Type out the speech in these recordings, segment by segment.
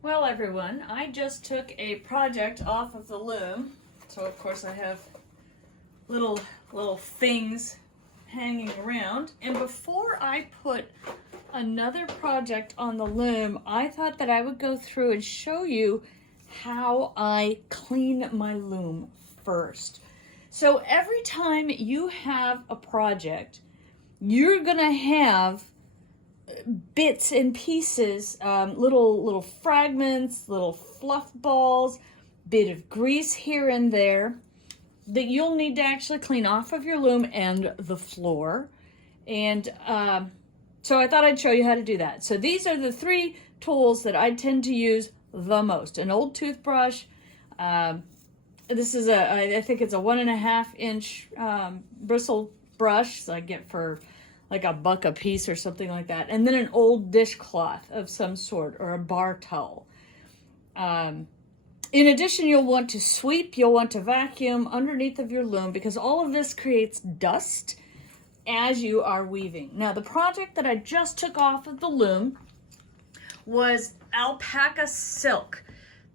Well, everyone, I just took a project off of the loom. So of course I have little things hanging around. And before I put another project on the loom, I thought that I would go through and show you how I clean my loom first. So every time you have a project, you're gonna have bits and pieces, little fragments, little fluff balls, bit of grease here and there that you'll need to actually clean off of your loom and the floor. And so I thought I'd show you how to do that. So these are the three tools that I tend to use the most. An old toothbrush. This is I think it's a 1.5 inch bristle brush, so I get for like $1 a piece or something like that. And then an old dishcloth of some sort or a bar towel. In addition, you'll want to sweep, you'll want to vacuum underneath of your loom because all of this creates dust as you are weaving. Now, the project that I just took off of the loom was alpaca silk.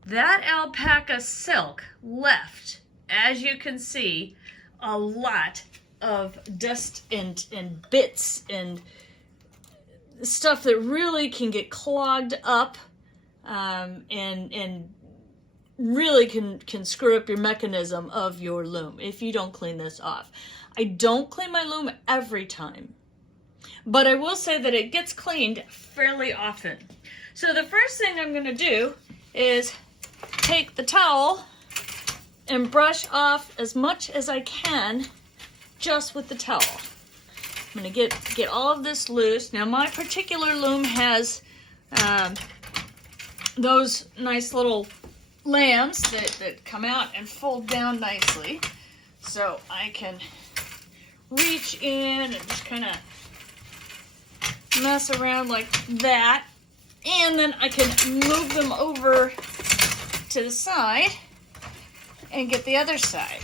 That alpaca silk left, as you can see, a lot of dust and bits and stuff that really can get clogged up and really can screw up your mechanism of your loom if you don't clean this off. I don't clean my loom every time, but I will say that it gets cleaned fairly often. So the first thing I'm going to do is take the towel and brush off as much as I can just with the towel. I'm going to get all of this loose. Now my particular loom has those nice little lambs that come out and fold down nicely. So I can reach in and just kind of mess around like that. And then I can move them over to the side and get the other side.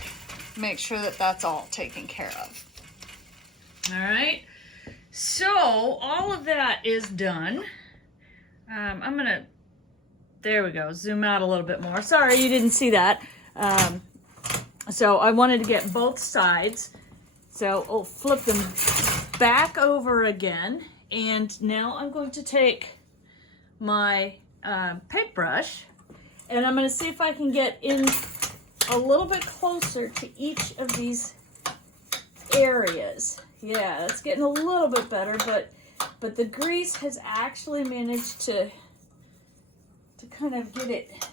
Make sure that that's all taken care of. All right, so all of that is done. I'm gonna, there we go, zoom out a little bit more. Sorry you didn't see that. So I wanted to get both sides. So I'll flip them back over again. And now I'm going to take my paintbrush and I'm gonna see if I can get in a little bit closer to each of these areas. Yeah, it's getting a little bit better, but the grease has actually managed to kind of get it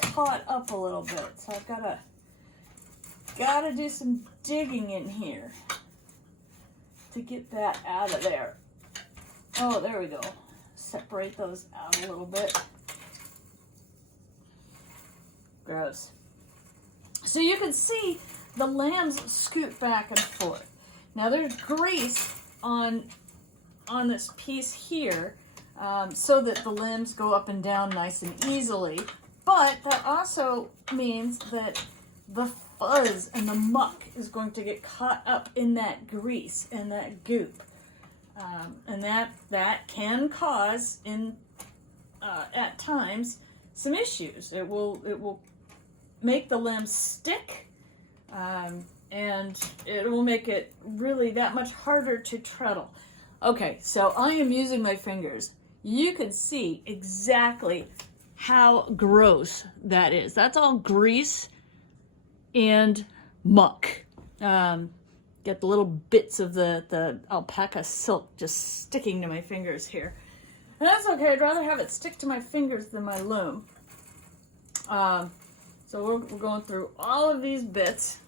caught up a little bit. So I've gotta do some digging in here to get that out of there. Oh, there we go. Separate those out a little bit. Gross. So you can see the lambs scoot back and forth. Now there's grease on this piece here so that the limbs go up and down nice and easily. But that also means that the fuzz and the muck is going to get caught up in that grease and that goop. And that can cause at times some issues. It will make the limbs stick, and it will make it really that much harder to treadle. Okay, so I am using my fingers. You can see exactly how gross that is. That's all grease and muck. Get the little bits of the alpaca silk just sticking to my fingers here. And that's okay, I'd rather have it stick to my fingers than my loom. So we're going through all of these bits,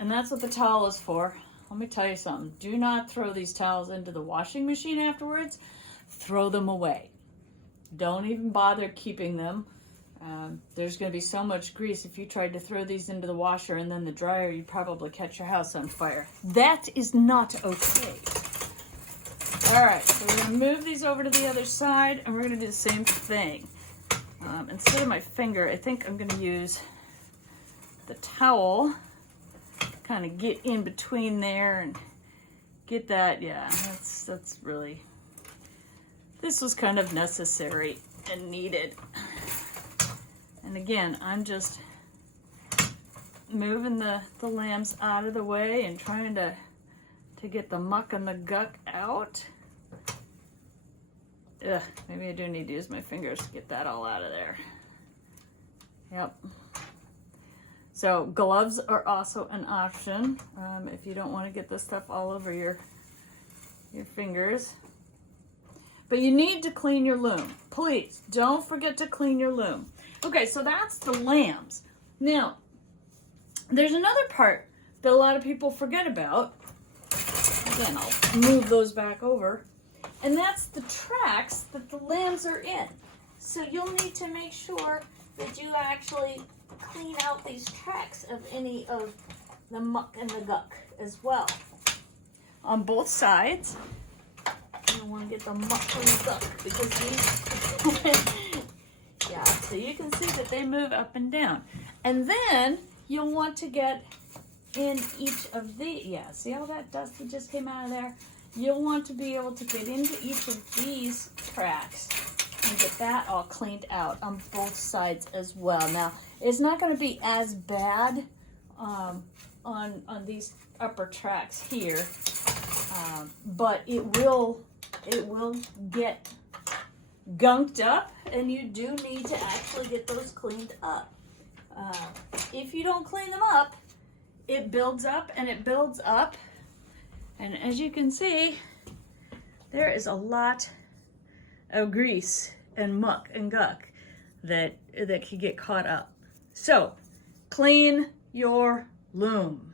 and that's what the towel is for. Let me tell you something. Do not throw these towels into the washing machine afterwards. Throw them away. Don't even bother keeping them. There's going to be so much grease. If you tried to throw these into the washer and then the dryer, you'd probably catch your house on fire. That is not okay. All right, so we're going to move these over to the other side, and we're going to do the same thing. Instead of my finger, I think I'm going to use the towel, kind of get in between there and get that. Yeah, that's really, this was kind of necessary. and needed. And again, I'm just moving the lambs out of the way and trying to get the muck and the guck out. Ugh, maybe I do need to use my fingers to get that all out of there. Yep. So gloves are also an option if you don't want to get this stuff all over your fingers. But you need to clean your loom. Please, don't forget to clean your loom. Okay, so that's the lambs. Now, there's another part that a lot of people forget about. Again, I'll move those back over. And that's the tracks that the lambs are in. So you'll need to make sure that you actually clean out these tracks of any of the muck and the guck as well. On both sides, you want to get the muck and the guck because these, yeah, so you can see that they move up and down. And then you'll want to get in each of the, yeah, see all that dust that just came out of there? You'll want to be able to get into each of these tracks and get that all cleaned out on both sides as well. Now, it's not going to be as bad on these upper tracks here, but it will get gunked up, and you do need to actually get those cleaned up. If you don't clean them up, it builds up and it builds up. And as you can see, there is a lot of grease and muck and guck that can get caught up. So, clean your loom.